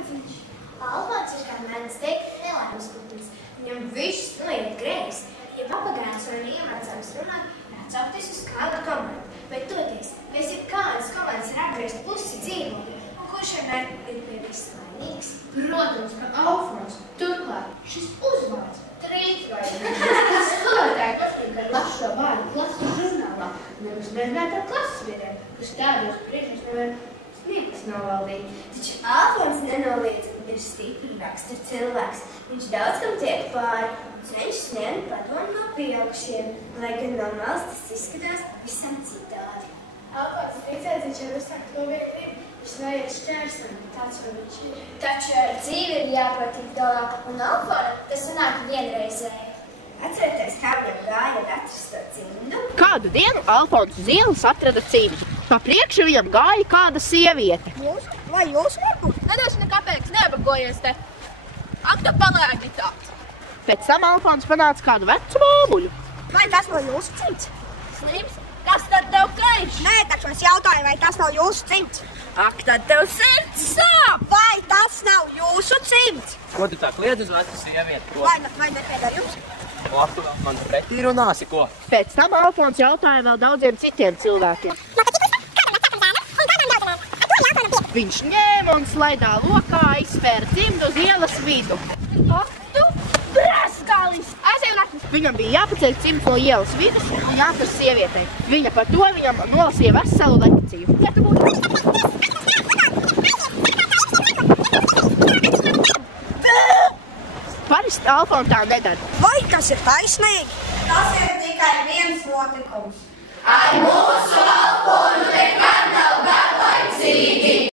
Kāds Alfons ir kā mēdz teikt nelaimes putns. Viņam viss noiet greizi. Ja papagainis vai iemācāms runāt, atsaukties uz kādu komandu. Bet toties, mēs ir kādas komandas ir apgriezt pusi dzīvokļu, un kurš vienmēr ir pie viss laimīgs? Protams, ka Alfons. Turklāt šis uzvārds trīsvaini. Skolotāji paskatīt ar lašo vārdu klases žurnālā, nebūs mēģināt ar klases vietiem, kurš tādos priekšos nevar sniegus novaldīt. Taču Alfons nenoliedz ir stipri rakstura cilvēks. Viņš daudz kam tiek pāri un cenšas ņemt padomu no pieaugušiem, lai gan no malas tas izskatās visam citādi. Alfons priecēs, viņš jau uzsāk to vietību, viņš vajag šķērsam, tāds vai viņš ir. Taču ar dzīvi ir jāprot tikt galā, un Alfonam tas sanāk vienreizēji. Atcerieties, kā viņam gāja ar atrast to cimdu? Kādu dienu Alfons uz ielas atrada cimdu. Pa priekšu viņam gāja kāda sieviete. Vai jūs varbūt? Nedošu nekāpēc, neabagojies te. Ak, tu palēgi tāds. Pēc tam Alfons panāca kādu vecu māmuļu. Vai tas nav jūsu cimds? Slims, kas tad tev kaiš? Nē, taču es jautāju, vai tas nav jūsu cimds? Ak, tad tev sirds sāp! Vai tas nav jūsu cimds? Ko tu tā kliedz uz vecu sievieti? Vai nepiedar jums? O, tu man pretī runāsi, ko? Pēc tam Alfons jautāja vēl daudziem citiem cilvēkiem. Viņš ņēma un slaidā lokā izspēra cimdu uz ielas vidu. Ak, tu braskalis! Aizej un atnes! Viņam bija jāpaceļ cimds no ielas vidus un jāatnes sievietei. Viņa par to viņam nolasīja veselu lekciju. Ja tu būtu... Parasti Alfons tā nedara. Vai tas ir taisnīgi? Tas ir tikai viens notikums. Ar mūsu